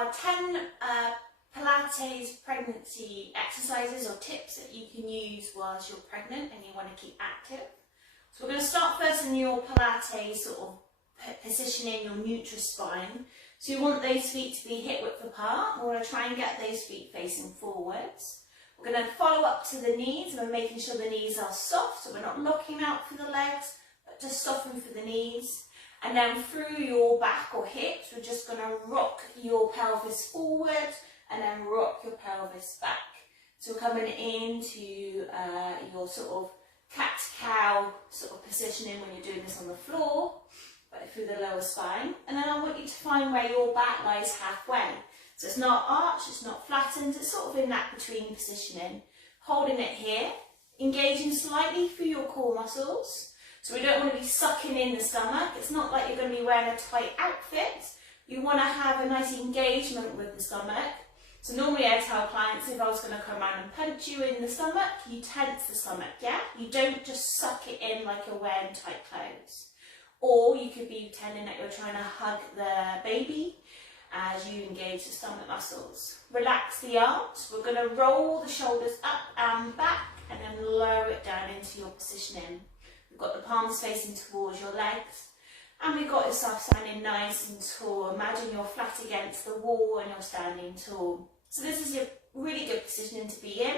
are 10 Pilates pregnancy exercises or tips that you can use whilst you're pregnant and you want to keep active. So we're going to start first in your Pilates sort of positioning your neutral spine. So you want those feet to be hip width apart. We're going to try and get those feet facing forwards. We're going to follow up to the knees, and we're making sure the knees are soft, so we're not locking out for the legs, but just soften for the knees. And then through your back or hips, we're just going to rock your pelvis forward and then rock your pelvis back. So we're coming into your sort of cat-cow sort of positioning when you're doing this on the floor, but through the lower spine. And then I want you to find where your back lies halfway. So it's not arched, it's not flattened, it's sort of in that between positioning. Holding it here, engaging slightly through your core muscles. So we don't want to be sucking in the stomach. It's not like you're going to be wearing a tight outfit. You want to have a nice engagement with the stomach. So normally I tell clients, if I was going to come around and punch you in the stomach, you tense the stomach, yeah? You don't just suck it in like you're wearing tight clothes. Or you could be pretending that you're trying to hug the baby as you engage the stomach muscles. Relax the arms. We're going to roll the shoulders up and back and then lower it down into your positioning. We've got the palms facing towards your legs. And we've got yourself standing nice and tall. Imagine you're flat against the wall and you're standing tall. So this is a really good positioning to be in.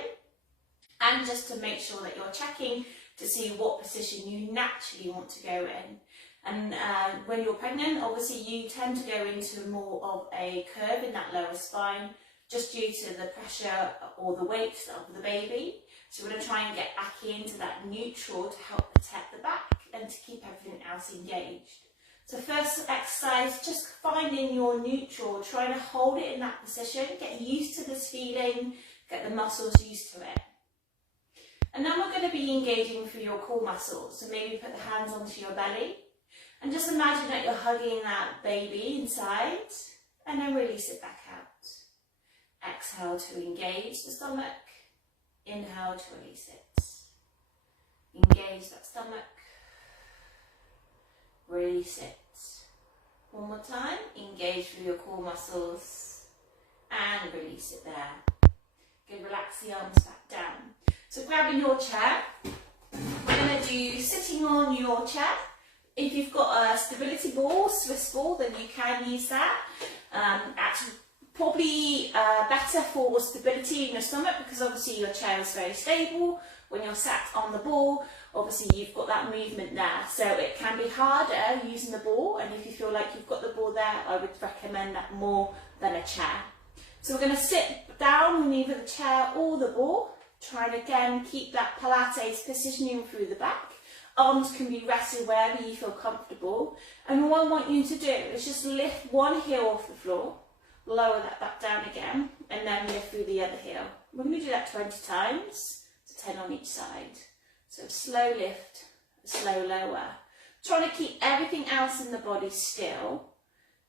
And just to make sure that you're checking to see what position you naturally want to go in. And when you're pregnant, obviously you tend to go into more of a curve in that lower spine, just due to the pressure or the weight of the baby. So we're going to try and get back into that neutral to help protect the back and to keep everything else engaged. So first exercise, just finding your neutral, trying to hold it in that position, get used to this feeling, get the muscles used to it. And then we're going to be engaging through your core muscles. So maybe put the hands onto your belly and just imagine that you're hugging that baby inside and then release it back out. Exhale to engage the stomach, inhale to release it. Engage that stomach, release it. One more time, engage through your core muscles and release it there. Good, relax the arms back down. So grabbing your chair, we're going to do sitting on your chair. If you've got a stability ball, Swiss ball, then you can use that. Actually, probably better for stability in your stomach, because obviously your chair is very stable. When you're sat on the ball, obviously you've got that movement there. So it can be harder using the ball, and if you feel like you've got the ball there, I would recommend that more than a chair. So we're going to sit down on either the chair or the ball. Try and again keep that Pilates positioning through the back. Arms can be rested wherever you feel comfortable. And what I want you to do is just lift one heel off the floor, lower that back down again, and then lift through the other heel. We're going to do that 20 times, so 10 on each side. So slow lift, slow lower. Trying to keep everything else in the body still.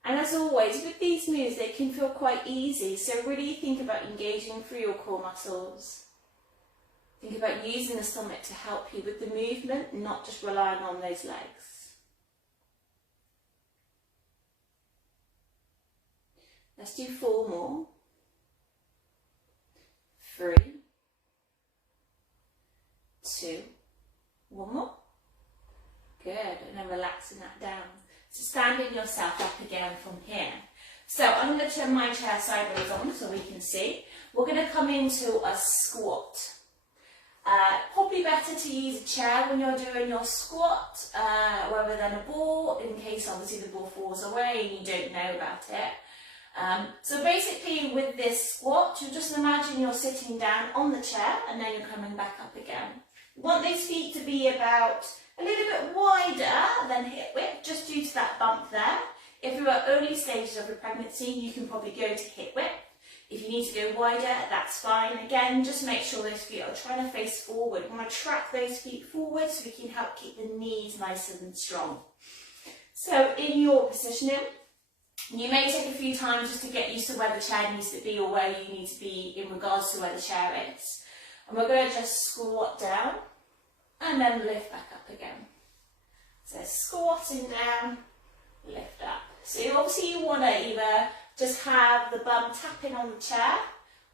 And as always, with these moves, they can feel quite easy. So really think about engaging through your core muscles. Think about using the stomach to help you with the movement, not just relying on those legs. Let's do 4 more. 3, 2, 1 more. Good, and then relaxing that down. So standing yourself up again from here. So I'm going to turn my chair sideways on so we can see. We're going to come into a squat. Probably better to use a chair when you're doing your squat rather than a ball, in case obviously the ball falls away and you don't know about it. So basically with this squat, you just imagine you're sitting down on the chair and then you're coming back up again. You want those feet to be about a little bit wider than hip width, just due to that bump there. If you're at early stages of your pregnancy, you can probably go to hip width. If you need to go wider, that's fine. Again, just make sure those feet are trying to face forward. We want to track those feet forward so we can help keep the knees nice and strong. So in your positioning, you may take a few times just to get used to where the chair needs to be or where you need to be in regards to where the chair is. And we're going to just squat down and then lift back up again. So squatting down, lift up. So obviously you want to either just have the bum tapping on the chair,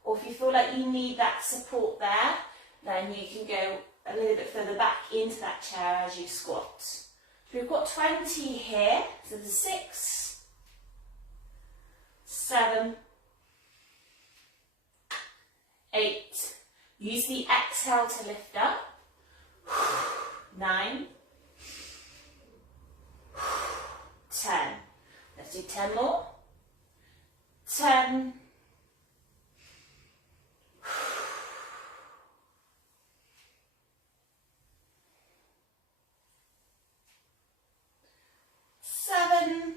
or if you feel like you need that support there, then you can go a little bit further back into that chair as you squat. So we've got 20 here, so there's 6, 7, 8, use the exhale to lift up, 9, 10, let's do 10 more, 10, 7,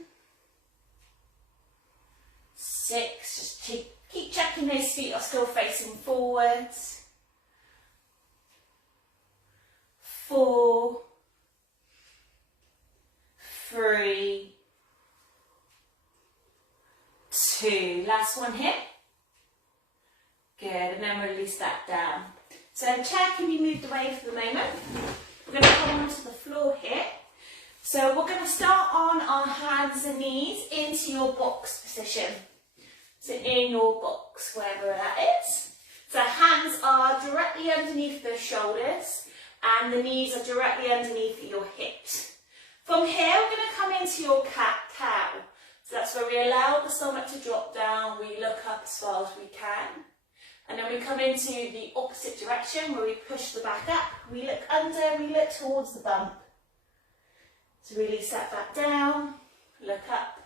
6, just keep checking those feet are still facing forwards, 4, 3, 2, last one here, good, and then release that down. So the chair can be moved away for the moment. We're going to come onto the floor here. So we're going to start on our hands and knees into your box position. So in your box, wherever that is. So hands are directly underneath the shoulders and the knees are directly underneath your hips. From here, we're going to come into your cat-cow. So that's where we allow the stomach to drop down, we look up as far as we can. And then we come into the opposite direction where we push the back up, we look under, we look towards the bump. So release that back down, look up,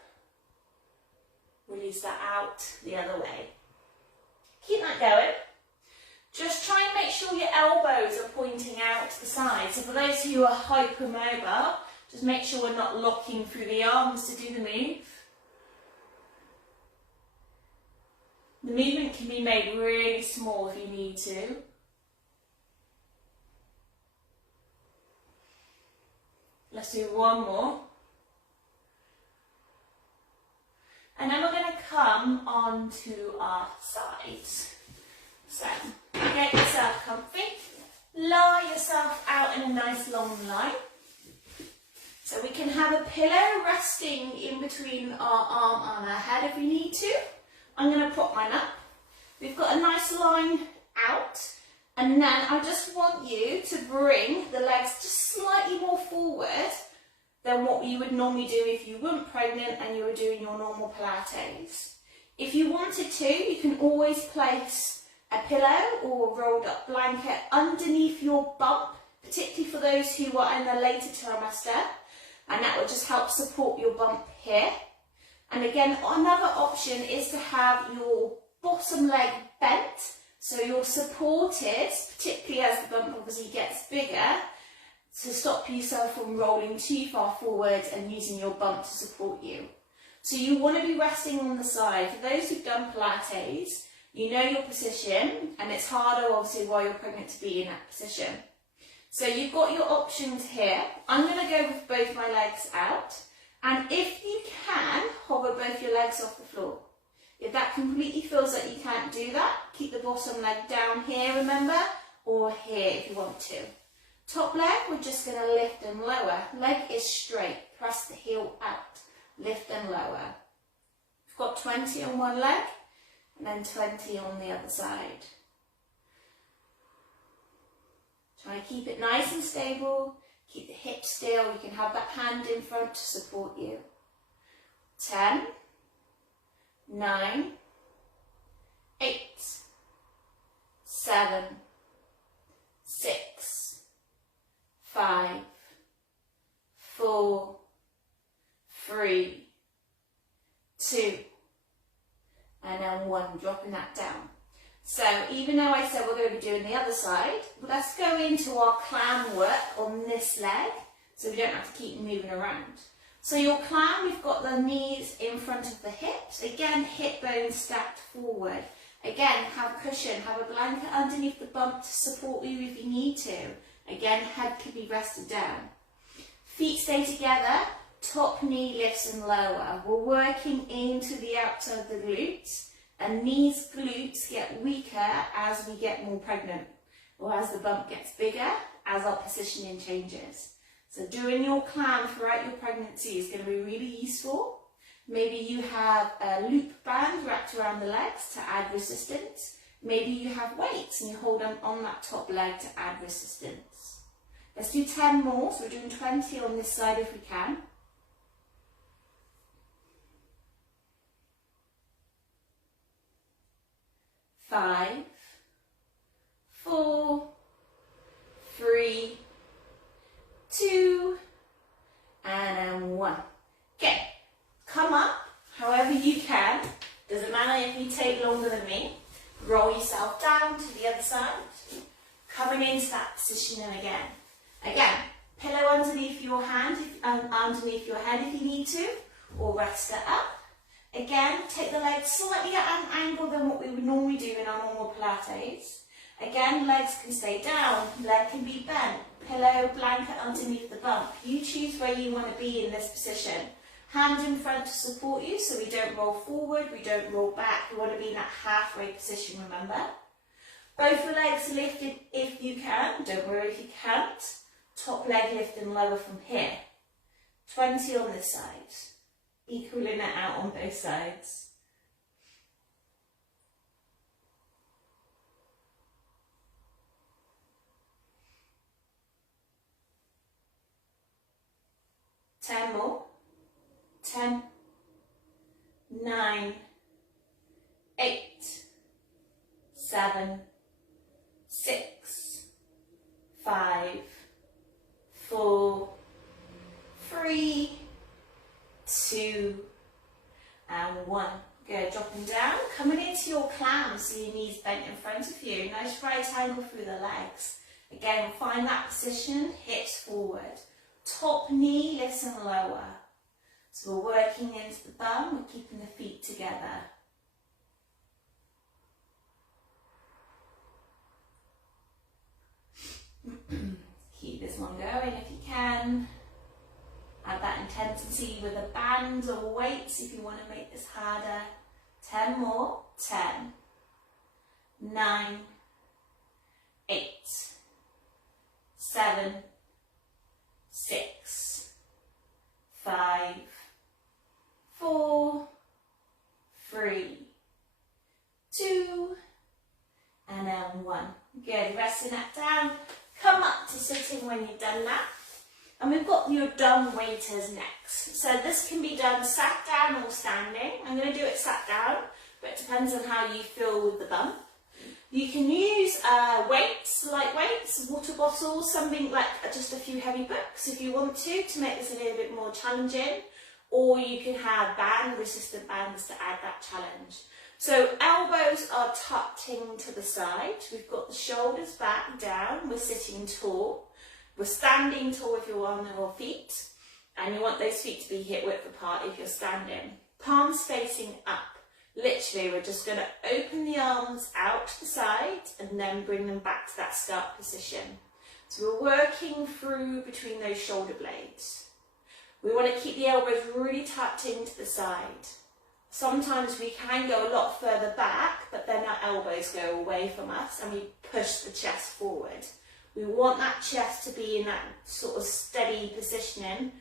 release that out the other way. Keep that going. Just try and make sure your elbows are pointing out to the side. So for those who are hypermobile, just make sure we're not locking through the arms to do the move. The movement can be made really small if you need to. Let's do one more. And then we're going to come onto our sides. So, get yourself comfy. Lie yourself out in a nice long line. So we can have a pillow resting in between our arm and our head if we need to. I'm going to prop mine up. We've got a nice line out. And then I just want you to bring the legs just slightly more forward than what you would normally do if you weren't pregnant and you were doing your normal Pilates. If you wanted to, you can always place a pillow or a rolled up blanket underneath your bump, particularly for those who are in the later trimester, and that will just help support your bump here. And again, another option is to have your bottom leg bent, so you're supported, particularly as the bump obviously gets bigger, to stop yourself from rolling too far forward and using your bump to support you. So you want to be resting on the side. For those who've done Pilates, you know your position, and it's harder obviously while you're pregnant to be in that position. So you've got your options here. I'm going to go with both my legs out, and if you can, hover both your legs off the floor. If that completely feels like you can't do that, keep the bottom leg down here, remember, or here if you want to. Top leg, we're just going to lift and lower. Leg is straight, press the heel out, lift and lower. We've got 20 on one leg, and then 20 on the other side. Try and keep it nice and stable, keep the hips still, you can have that hand in front to support you. 10, 9, 8, 7, 6, 5, 4, 3, 2, and then 1, dropping that down. So even though I said we're going to be doing the other side, let's go into our clam work on this leg so we don't have to keep moving around. So your clam, we've got the knees in front of the hips. Again, hip bones stacked forward. Again, have cushion, have a blanket underneath the bump to support you if you need to. Again, head can be rested down. Feet stay together, top knee lifts and lower. We're working into the outside of the glutes, and these glutes get weaker as we get more pregnant, or as the bump gets bigger, as our positioning changes. So doing your clam throughout your pregnancy is going to be really useful. Maybe you have a loop band wrapped around the legs to add resistance. Maybe you have weights and you hold them on that top leg to add resistance. Let's do 10 more, so we're doing 20 on this side if we can. 5, 4, 3, 2, and 1. Okay, come up however you can. Doesn't matter if you take longer than me. Roll yourself down to the other side. Coming into that position and again. Again, pillow underneath your hand, underneath your head if you need to, or rest it up. Again, take the legs slightly at an angle than what we would normally do in our normal Pilates. Again, legs can stay down, leg can be bent, pillow, blanket underneath the bump. You choose where you want to be in this position. Hand in front to support you so we don't roll forward, we don't roll back. We want to be in that halfway position, remember? Both the legs lifted if you can, don't worry if you can't. Top leg lifted and lower from here. 20 on this side. Equaling it out on both sides. Ten more. 10, 9, 8, 7, 6, 5, 4, 3, 2, and 1. Good, dropping down, coming into your clams, so your knees bent in front of you. Nice right angle through the legs. Again, find that position, hips forward. Top knee lifts and lower. So we're working into the bum, we're keeping the feet together. Keep this one going if you can. Add that intensity with a band or weights if you want to make this harder. 10 more. 10, 9, 8, 7, 6, 5, 4, 3, 2, and then 1. Good, resting that down. Come up to sitting when you've done that. And we've got your dumb waiters next. So this can be done sat down or standing. I'm going to do it sat down, but it depends on how you feel with the bump. You can use weights, light weights, water bottles, something like just a few heavy books if you want to make this a little bit more challenging. Or you can have resistant bands to add that challenge. So elbows are tucked in to the side. We've got the shoulders back down. We're sitting tall. We're standing tall if you're on your feet. And you want those feet to be hip width apart if you're standing. Palms facing up. Literally, we're just going to open the arms out to the side and then bring them back to that start position. So we're working through between those shoulder blades. We want to keep the elbows really tucked into the side. Sometimes we can go a lot further back, but then our elbows go away from us and we push the chest forward. We want that chest to be in that sort of steady positioning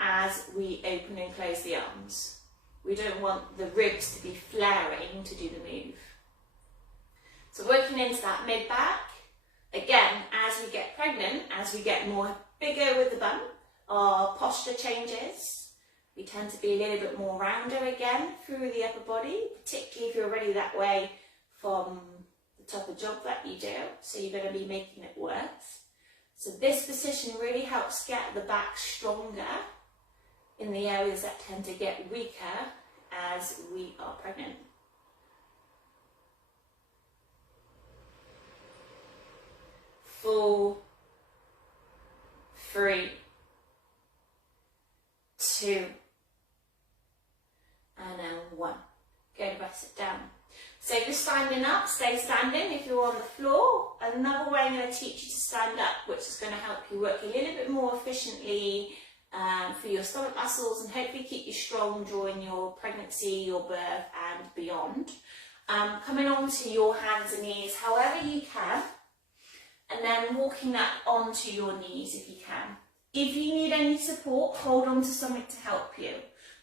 as we open and close the arms. We don't want the ribs to be flaring to do the move. So working into that mid-back. Again, as we get pregnant, as we get more bigger with the bump, our posture changes. We tend to be a little bit more rounder again through the upper body, particularly if you're already that way from the type of job that you do, so you're going to be making it worse. So this position really helps get the back stronger in the areas that tend to get weaker as we are pregnant. Four, 3, 2, and then 1. Go to rest it down. So if you're standing up, stay standing. If you're on the floor, another way I'm going to teach you to stand up, which is going to help you work a little bit more efficiently for your stomach muscles and hopefully keep you strong during your pregnancy, your birth and beyond. Coming onto your hands and knees however you can, and then walking that onto your knees if you can. If you need any support, hold on to something to help you.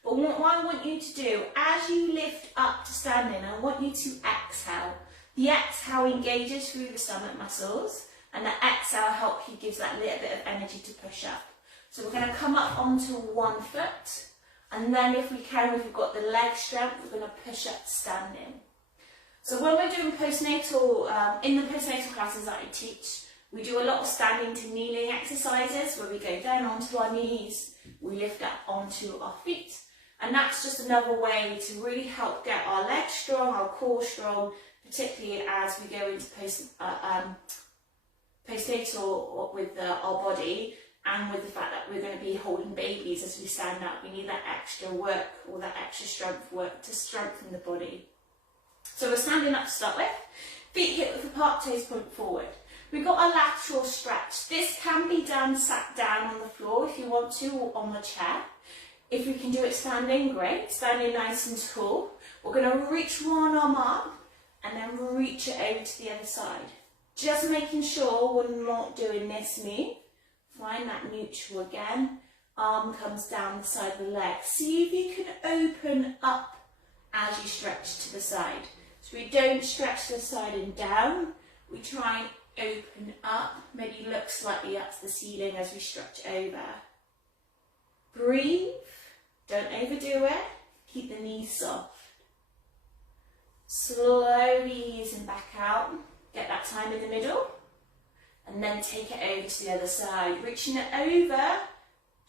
But what I want you to do, as you lift up to standing, I want you to exhale. The exhale engages through the stomach muscles, and the exhale helps you, gives that little bit of energy to push up. So we're going to come up onto one foot, and then if we can, if we've got the leg strength, we're going to push up standing. So when we're doing postnatal, in the postnatal classes that I teach, we do a lot of standing to kneeling exercises where we go down onto our knees, we lift up onto our feet. And that's just another way to really help get our legs strong, our core strong, particularly as we go into postnatal with our body, and with the fact that we're going to be holding babies as we stand up. We need that extra work, or that extra strength work to strengthen the body. So we're standing up to start with, feet hip width apart, toes point forward. We've got a lateral stretch. This can be done sat down on the floor if you want to, or on the chair. If we can do it standing, great. Standing nice and tall. We're going to reach one arm up and then reach it over to the other side. Just making sure we're not doing this move. Find that neutral again. Arm comes down the side of the leg. See if you can open up as you stretch to the side. So we don't stretch to the side and down. We try and open up. Maybe look slightly up to the ceiling as we stretch over. Breathe. Don't overdo it. Keep the knees soft. Slowly easing back out. Get that time in the middle. And then take it over to the other side. Reaching it over.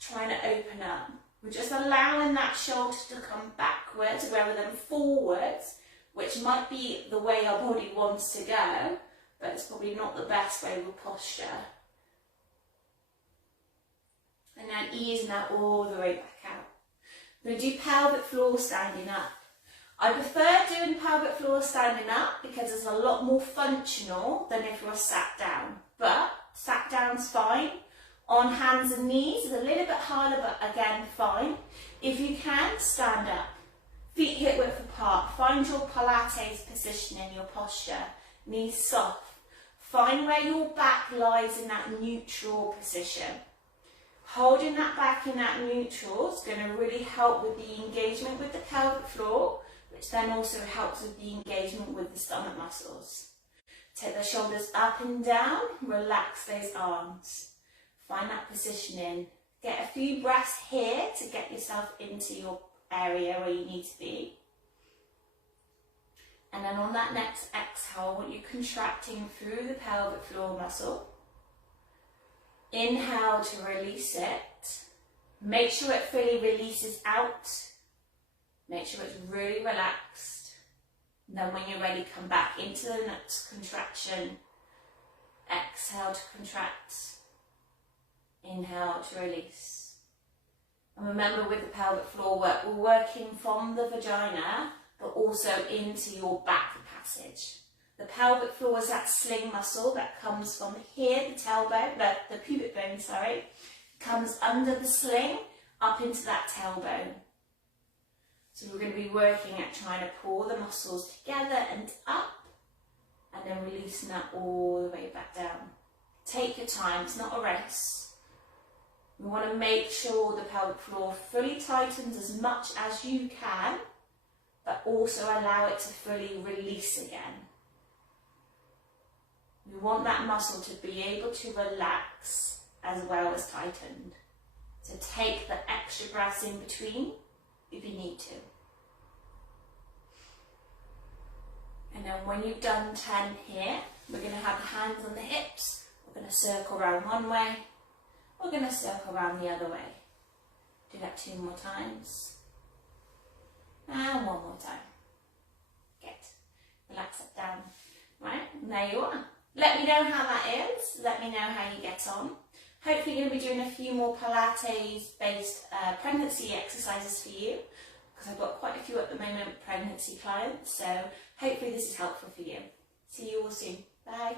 Trying to open up. We're just allowing that shoulder to come backwards rather than forwards, which might be the way our body wants to go, but it's probably not the best way with posture. And then easing that all the way back out. We're going to do pelvic floor standing up. I prefer doing pelvic floor standing up because it's a lot more functional than if you're sat down. But sat down's fine. On hands and knees is a little bit harder, but again, fine. If you can, stand up. Feet hip width apart. Find your Pilates position in your posture. Knees soft. Find where your back lies in that neutral position. Holding that back in that neutral is going to really help with the engagement with the pelvic floor, which then also helps with the engagement with the stomach muscles. Take the shoulders up and down, relax those arms. Find that positioning. Get a few breaths here to get yourself into your area where you need to be. And then on that next exhale, I want you contracting through the pelvic floor muscle. Inhale to release it. Make sure it fully releases out. Make sure it's really relaxed. And then when you're ready, come back into the next contraction. Exhale to contract. Inhale to release. And remember, with the pelvic floor work, we're working from the vagina, but also into your back passage. The pelvic floor is that sling muscle that comes from here, the tailbone, the pubic bone, sorry, comes under the sling up into that tailbone. So we're going to be working at trying to pull the muscles together and up, and then releasing that all the way back down. Take your time, it's not a race. We want to make sure the pelvic floor fully tightens as much as you can, but also allow it to fully release again. We want that muscle to be able to relax as well as tightened. So take the extra breaths in between if you need to. And then when you've done 10 here, we're going to have the hands on the hips. We're going to circle around one way. We're going to circle around the other way. Do that 2 more times. And 1 more time. Good. Relax it down. Right, and there you are. Let me know how that is. Let me know how you get on. Hopefully you're going to be doing a few more Pilates-based pregnancy exercises for you, because I've got quite a few at the moment, pregnancy clients. So hopefully this is helpful for you. See you all soon. Bye.